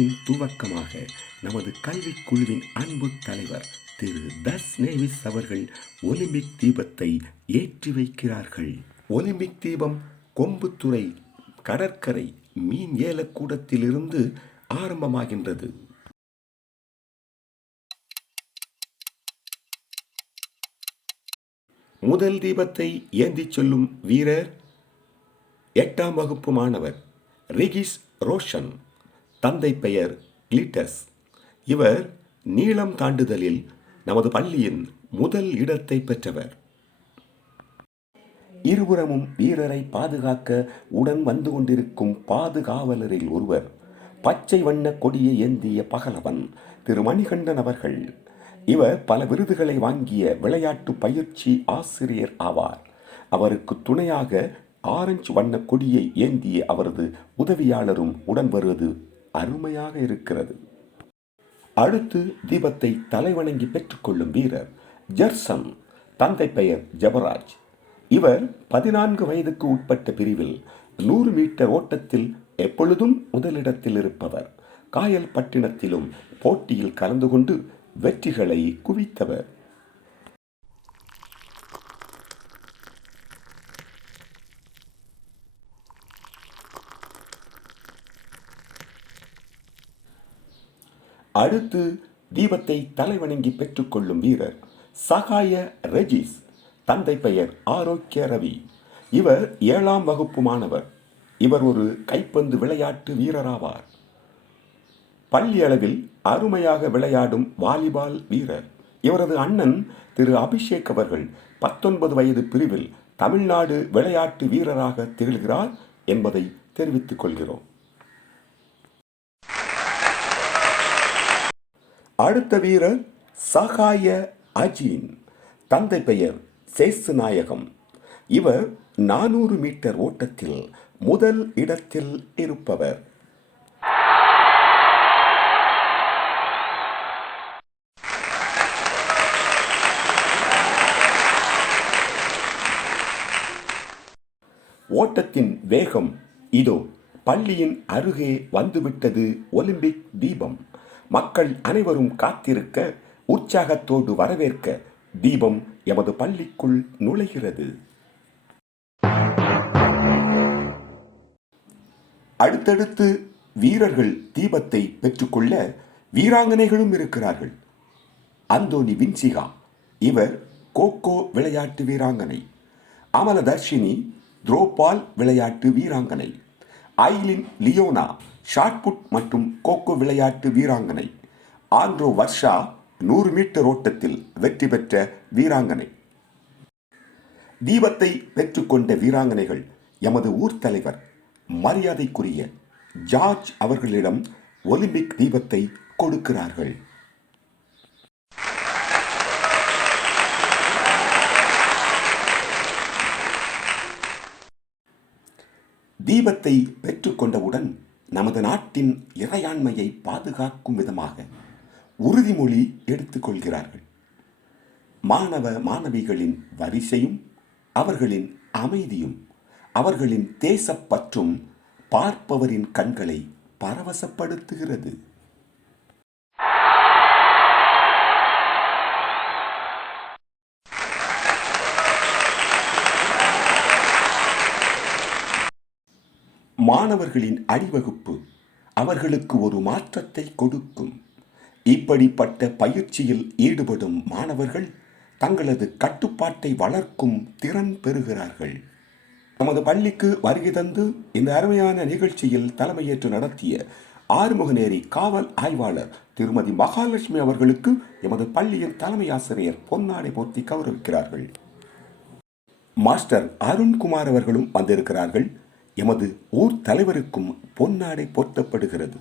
பள்ளியின் துவக்கமாக நமது கல்விக் குழுவின் அன்பு தலைவர் திரு தஸ் நேவிஸ் அவர்கள் ஒலிம்பிக் தீபத்தை ஏற்றி வைக்கிறார்கள். ஒலிம்பிக் தீபம் கொம்புத்துறை கடற்கரை மீன் ஏலக்கூடத்திலிருந்து ஆரம்பமாகின்றது. முதல் தீபத்தை ஏந்திச் செல்லும் வீரர் 8ஆம் வகுப்பு மாணவர் ரிகிஸ் ரோஷன். தந்தை பெயர் கிளிட்டஸ். இவர் நீளம் தாண்டுதலில் நமது பள்ளியின் முதல் இடத்தை பெற்றவர். இருபுறமும் வீரரை பாதுகாக்க உடன் வந்து கொண்டிருக்கும் பாதுகாவலரில் ஒருவர் பச்சை வண்ண கொடியை ஏந்திய பகலவன் திரு மணிகண்டன் அவர்கள். இவர் பல விருதுகளை வாங்கிய விளையாட்டு பயிற்சி ஆசிரியர் ஆவார். அவருக்கு துணையாக ஆரஞ்சு வண்ண கொடியை ஏந்திய அவரது உதவியாளரும் உடன் வருவது அருமையாக இருக்கிறது. அடுத்து தீபத்தை தலைவணங்கி பெற்றுக்கொள்ளும் வீரர் ஜெர்சன். தந்தை பெயர் ஜெபராஜ். இவர் 14 வயதுக்கு உட்பட்ட பிரிவில் 100 மீட்டர் ஓட்டத்தில் எப்பொழுதும் முதலிடத்தில் இருப்பவர். காயல்பட்டினத்திலும் போட்டியில் கலந்து கொண்டு வெற்றிகளை குவித்தவர். அடுத்து தீபத்தை தலைவணங்கி பெற்றுக்கொள்ளும் வீரர் சகாய ரெஜிஸ். தந்தை பெயர் ஆரோக்கிய ரவி. இவர் 7ஆம் வகுப்பு மாணவர். இவர் ஒரு கைப்பந்து விளையாட்டு வீரராவார். பள்ளி அளவில் அருமையாக விளையாடும் வாலிபால் வீரர். இவரது அண்ணன் திரு அபிஷேக் அவர்கள் 19 வயது பிரிவில் தமிழ்நாடு விளையாட்டு வீரராக திகழ்கிறார் என்பதை தெரிவித்துக் கொள்கிறோம். அடுத்த வீரர் சகாய அஜீன். தந்தை பெயர் சேசுநாயகம். இவர் 400 மீட்டர் ஓட்டத்தில் முதல் இடத்தில் இருப்பவர். ஓட்டத்தின் வேகம் இதோ பள்ளியின் அருகே வந்துவிட்டது. ஒலிம்பிக் தீபம் மக்கள் அனைவரும் காத்திருக்க, உற்சாகத்தோடு வரவேற்க தீபம் எமது பள்ளிக்குள் நுழைகிறது. அடுத்தடுத்து வீரர்கள் தீபத்தை பெற்றுக்கொள்ள வீராங்கனைகளும் இருக்கிறார்கள். அந்தோனி வின்சிகா. இவர் கோகோ விளையாட்டு வீராங்கனை. அமலதர்ஷினி த்ரோபால் விளையாட்டு வீராங்கனை. ஐலின் லியோனா ஷாட்புட் மற்றும் கோகோ விளையாட்டு வீராங்கனை. ஆண்ட்ரோ வர்ஷா 100 மீட்டர் ஓட்டத்தில் வெற்றி பெற்ற வீராங்கனை. தீபத்தை பெற்றுக்கொண்ட வீராங்கனைகள் எமது ஊர் தலைவர் மரியாதைக்குரிய ஜார்ஜ் அவர்களிடம் ஒலிம்பிக் தீபத்தை கொடுக்கிறார்கள். தீபத்தை பெற்றுக்கொண்டவுடன் நமது நாட்டின் இறையாண்மையை பாதுகாக்கும் விதமாக உறுதிமொழி எடுத்துக்கொள்கிறார்கள். மாணவ மாணவிகளின் வரிசையும் அவர்களின் அமைதியும் அவர்களின் தேசப்பற்றும் பார்ப்பவரின் கண்களை பரவசப்படுத்துகிறது. மாணவர்களின் அணிவகுப்பு அவர்களுக்கு ஒரு மாற்றத்தை கொடுக்கும். இப்படிப்பட்ட பயிற்சியில் ஈடுபடும் மாணவர்கள் தங்களது கட்டுப்பாட்டை வளர்க்கும் திறன் பெறுகிறார்கள். நமது பள்ளிக்கு வருகை தந்து இந்த அருமையான நிகழ்ச்சியில் தலைமையேற்று நடத்திய ஆறுமுகநேரி காவல் ஆய்வாளர் திருமதி மகாலட்சுமி அவர்களுக்கு எமது பள்ளியின் தலைமை ஆசிரியர் பொன்னாடை போர்த்தி கௌரவிக்கிறார்கள். மாஸ்டர் அருண்குமார் அவர்களும் வந்திருக்கிறார்கள். எமது ஊர் தலைவருக்கும் பொன்னாடை போர்த்தப்படுகிறது.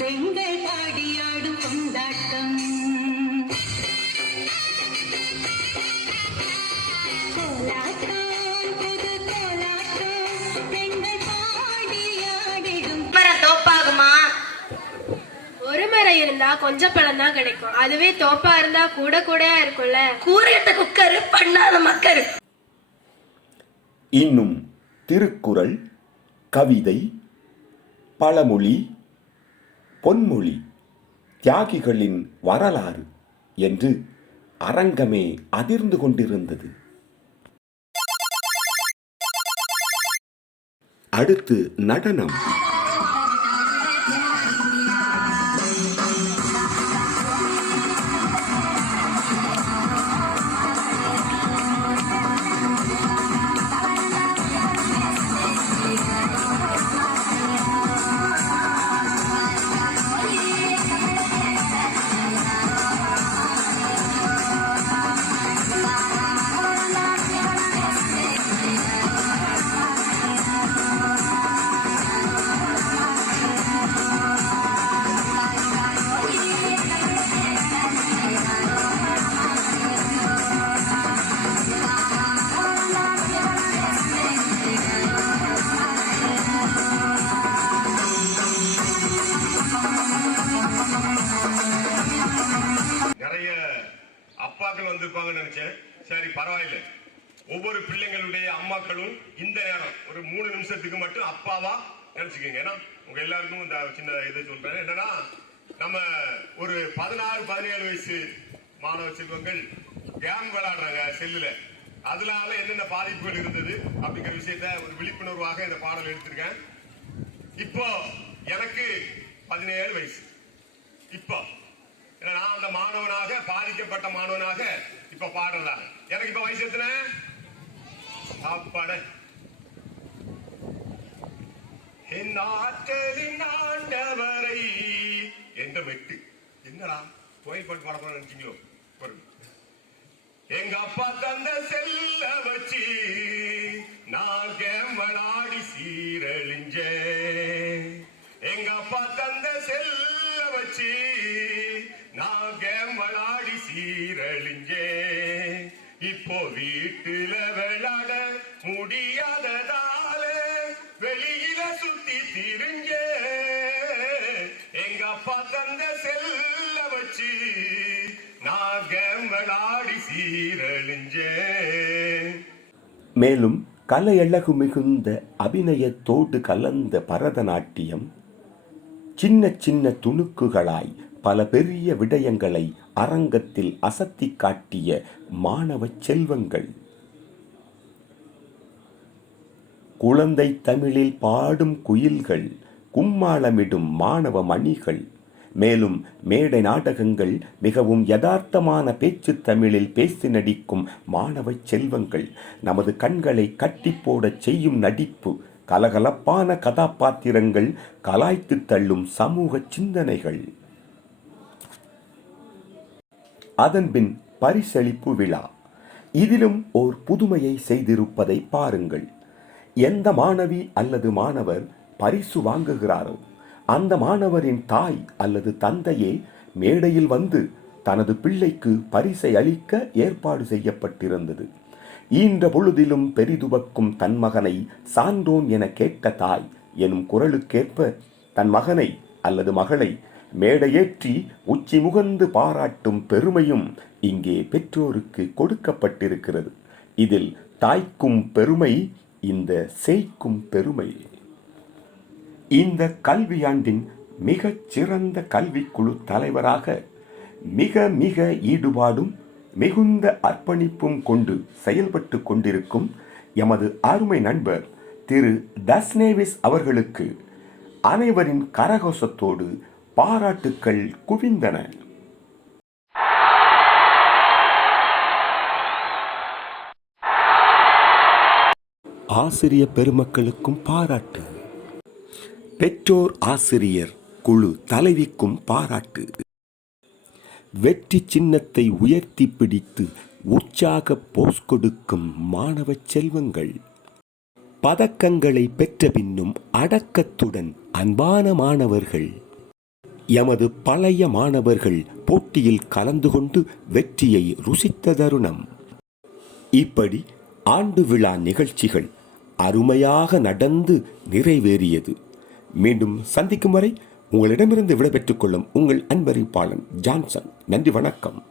பெண்கள் பாடியாடும் கொண்டாட்டம். தோப்பாகுமா? ஒரு மரம் இருந்தா கொஞ்சம் பழம் தான் கிடைக்கும். அதுவே தோப்பா இருந்தா கூட கூடையா இருக்கும்ல. கூரையிட்ட குக்கரு பண்ணாத மக்கரு. இன்னும் திருக்குறள், கவிதை, பழமொழி, பொன்மொழி, தியாகிகளின் வரலாறு என்று அரங்கமே அதிர்ந்து கொண்டிருந்தது. அடுத்து நடனம். அப்பாக்கள் வந்திருப்பாங்கன்னு நினைச்சேன். சரி, பரவாயில்லை. ஒவ்வொரு பிள்ளைங்களுடைய அம்மாக்களும் இந்த நேரம் ஒரு 3 நிமிஷத்துக்கு மட்டும் அப்பாவா நினைச்சுக்கோங்க. ஏன்னா உங்க எல்லாருக்கும் இந்த சின்ன இதை சொல்றேன். என்னன்னா, நம்ம ஒரு 16-17 வயசு மாணவ செல்வங்கள் கேம் விளையாடுறாங்க செல்லுல. அதனால என்னென்ன பாதிப்புகள் இருந்தது அப்படிங்கிற விஷயத்த ஒரு விழிப்புணர்வாக இந்த பாடல் எடுத்திருக்கேன். இப்போ எனக்கு 17 வயசு. இப்போ நான் அந்த மாணவனாக, பாதிக்கப்பட்ட மாணவனாக இப்ப பாடுறதாக. எனக்கு இப்ப வயசு எத்தனை? சாப்பாடு என் ஆற்றலின் ஆண்டவரை என்ற மெட்டு. என்னடா கோயில் பாட்டு பாட போற நினைச்சீங்களோ? எங்க அப்பா தந்த செல்ல வச்சு நான் கேமலாடி சீரழிஞ்ச. எங்க அப்பா தந்த செல்ல வச்சு நான் கேமலாடி சீரழிஞ்சே. இப்போ வீட்டுல விளையாட முடியாததால வெளியில சுத்தி திரிஞ்ச. எங்க அப்பா தந்த செல்ல வச்சு நான் கேமலாடி சீரழிஞ்சே. மேலும் கலையழகு மிகுந்த அபிநயத்தோடு கலந்த பரதநாட்டியம், சின்ன சின்ன துணுக்குகளாய் பல பெரிய விடயங்களை அரங்கத்தில் அசத்தி காட்டிய மாணவ செல்வங்கள், குழந்தை தமிழில் பாடும் குயில்கள், கும்மாளமிடும் மாணவ மணிகள், மேலும் மேடை நாடகங்கள், மிகவும் யதார்த்தமான பேச்சு தமிழில் பேசி நடிக்கும் மாணவ செல்வங்கள், நமது கண்களை கட்டி போடச் செய்யும் நடிப்பு, கலகலப்பான கதாபாத்திரங்கள், கலாய்த்து தள்ளும் சமூக சிந்தனைகள். அதன்பின் பரிசளிப்பு விழா. இதிலும் ஓர் புதுமையை செய்திருப்பதை பாருங்கள். எந்த மாணவி அல்லது மாணவர் பரிசு வாங்குகிறாரோ அந்த மாணவரின் தாய் அல்லது தந்தையே மேடையில் வந்து தனது பிள்ளைக்கு பரிசை அளிக்க ஏற்பாடு செய்யப்பட்டிருந்தது. ஈன்ற பொழுதிலும் பெரிதுவக்கும் தன் மகனை சான்றோன் என கேட்ட தாய் எனும் குரலுக்கேற்ப தன் மகனை அல்லது மகளை மேடையேற்றி உச்சி முகந்து பாராட்டும் பெருமையும் இங்கே பெற்றோருக்கு கொடுக்கப்பட்டிருக்கிறது. இதில் தாய்க்கும் பெருமை, இந்த சேய்க்கும் பெருமை. இந்த கல்வியாண்டின் மிகச் சிறந்த கல்விக்குழு தலைவராக மிக மிக ஈடுபாடும் மிகுந்த அர்ப்பணிப்பும் கொண்டு செயல்பட்டு கொண்டிருக்கும் எமது அருமை நண்பர் திரு தஸ்னேவிஸ் அவர்களுக்கு அனைவரின் கரகோஷத்தோடு பாராட்டுக்கள் குவிந்தன. ஆசிரிய பெருமக்களுக்கும் பாராட்டு. பெற்றோர் ஆசிரியர் குழு தலைவிக்கும் பாராட்டு. வெற்றி சின்னத்தை உயர்த்தி பிடித்து உற்சாக போஸ் கொடுக்கும் மாணவ செல்வங்கள், பதக்கங்களை பெற்ற பின்னும் அடக்கத்துடன் அன்பான மாணவர்கள், எமது பழைய மாணவர்கள் போட்டியில் கலந்து கொண்டு வெற்றியை ருசித்த தருணம். இப்படி ஆண்டு விழா நிகழ்ச்சிகள் அருமையாக நடந்து நிறைவேறியது. மீண்டும் சந்திக்கும் வரை உங்களிடமிருந்து விடைபெற்றுக் கொள்ளும் உங்கள் அன்பறிப்பாளன் ஜான்சன். நன்றி, வணக்கம்.